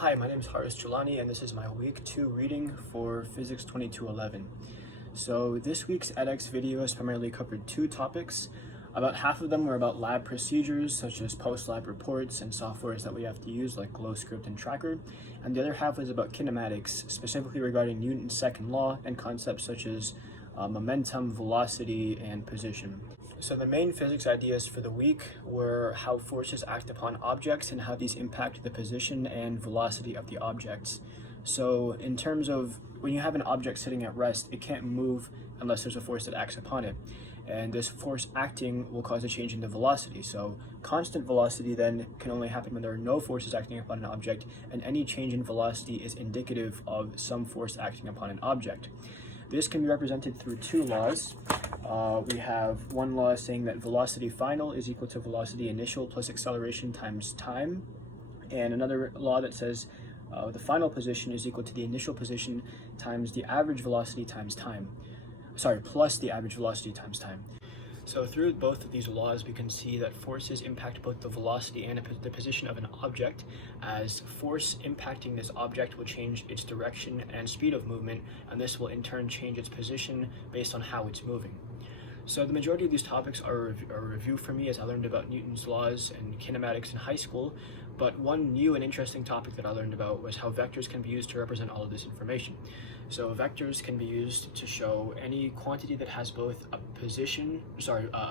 Hi, my name is Haris Julani, and this is my week 2 reading for Physics 2211. So this week's edX video has primarily covered two topics. About half of them were about lab procedures, such as post-lab reports and softwares that we have to use, like GlowScript and Tracker. And the other half was about kinematics, specifically regarding Newton's second law and concepts such as momentum, velocity, and position. So the main physics ideas for the week were how forces act upon objects and how these impact the position and velocity of the objects. So in terms of when you have an object sitting at rest, it can't move unless there's a force that acts upon it. And this force acting will cause a change in the velocity. So constant velocity then can only happen when there are no forces acting upon an object, and any change in velocity is indicative of some force acting upon an object. This can be represented through two laws. We have one law saying that velocity final is equal to velocity initial plus acceleration times time, and another law that says the final position is equal to the initial position times the average velocity times time. Plus the average velocity times time. So through both of these laws, we can see that forces impact both the velocity and the position of an object, as force impacting this object will change its direction and speed of movement, and this will in turn change its position based on how it's moving. So the majority of these topics are a review for me, as I learned about Newton's laws and kinematics in high school, but one new and interesting topic that I learned about was how vectors can be used to represent all of this information. So vectors can be used to show any quantity that has both a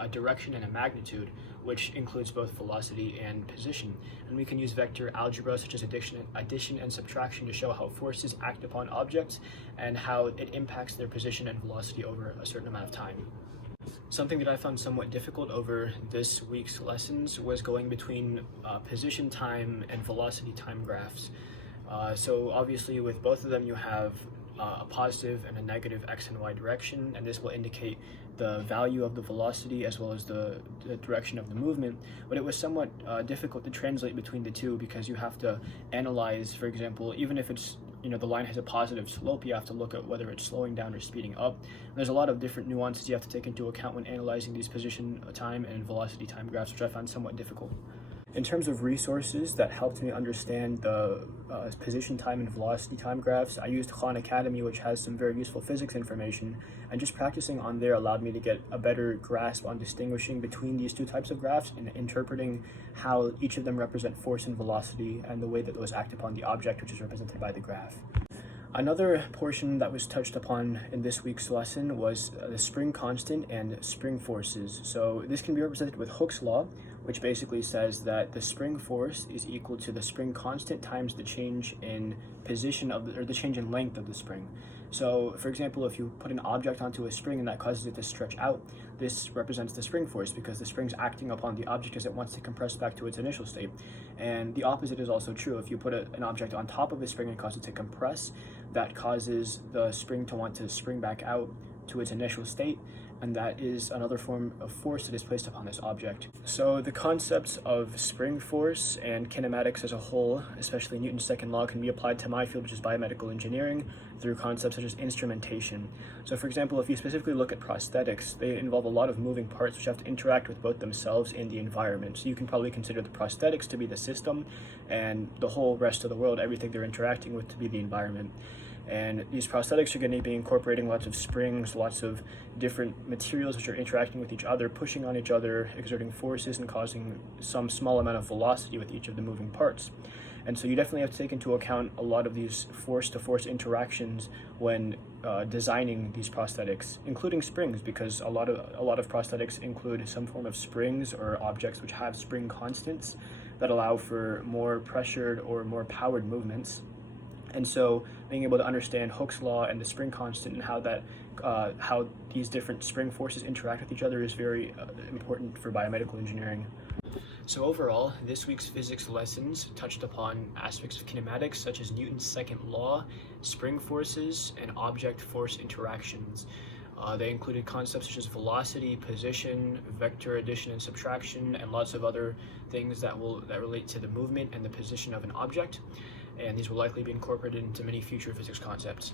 direction and a magnitude, which includes both velocity and position. And we can use vector algebra such as addition and subtraction to show how forces act upon objects and how it impacts their position and velocity over a certain amount of time. Something that I found somewhat difficult over this week's lessons was going between position time and velocity time graphs. So obviously with both of them you have a positive and a negative x and y direction, and this will indicate the value of the velocity as well as the direction of the movement. But it was somewhat difficult to translate between the two, because you have to analyze, for example, even if it's the line has a positive slope, you have to look at whether it's slowing down or speeding up. And there's a lot of different nuances you have to take into account when analyzing these position time and velocity time graphs, which I found somewhat difficult. In terms of resources that helped me understand the position time and velocity time graphs, I used Khan Academy, which has some very useful physics information, and just practicing on there allowed me to get a better grasp on distinguishing between these two types of graphs and interpreting how each of them represent force and velocity and the way that those act upon the object, which is represented by the graph. Another portion that was touched upon in this week's lesson was the spring constant and spring forces. So this can be represented with Hooke's law, which basically says that the spring force is equal to the spring constant times the change in position the change in length of the spring. So for example, if you put an object onto a spring and that causes it to stretch out, this represents the spring force, because the spring's acting upon the object as it wants to compress back to its initial state. And the opposite is also true. If you put an object on top of a spring and cause it to compress, that causes the spring to want to spring back out to its initial state, and that is another form of force that is placed upon this object. So the concepts of spring force and kinematics as a whole, especially Newton's second law, can be applied to my field, which is biomedical engineering, through concepts such as instrumentation. So for example, if you specifically look at prosthetics, they involve a lot of moving parts which have to interact with both themselves and the environment. So you can probably consider the prosthetics to be the system, and the whole rest of the world, everything they're interacting with, to be the environment. And these prosthetics are going to be incorporating lots of springs, lots of different materials which are interacting with each other, pushing on each other, exerting forces, and causing some small amount of velocity with each of the moving parts. And so you definitely have to take into account a lot of these force-to-force interactions when designing these prosthetics, including springs, because a lot of prosthetics include some form of springs or objects which have spring constants that allow for more pressured or more powered movements. And so being able to understand Hooke's law and the spring constant and how these different spring forces interact with each other is very important for biomedical engineering. So overall, this week's physics lessons touched upon aspects of kinematics such as Newton's second law, spring forces, and object force interactions. They included concepts such as velocity, position, vector addition and subtraction, and lots of other things that relate to the movement and the position of an object. And these will likely be incorporated into many future physics concepts.